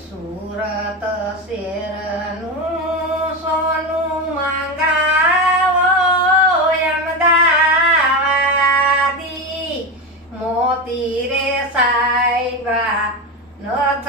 સુરત શેરનું સોનું માંગાવો અમદાવાદી મોતી રે સાહેબા નથ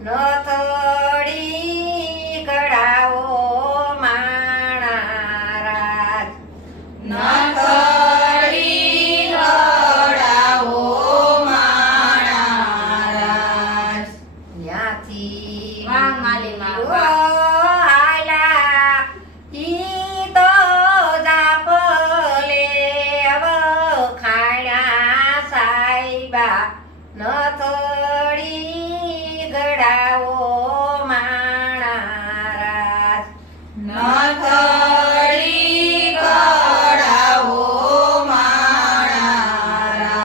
નથડી કડાવો માણારાજ. નથડી કડાવો માણારાજ. ત્યાંથી વાંગ માલી મારો નથડી ચડાવો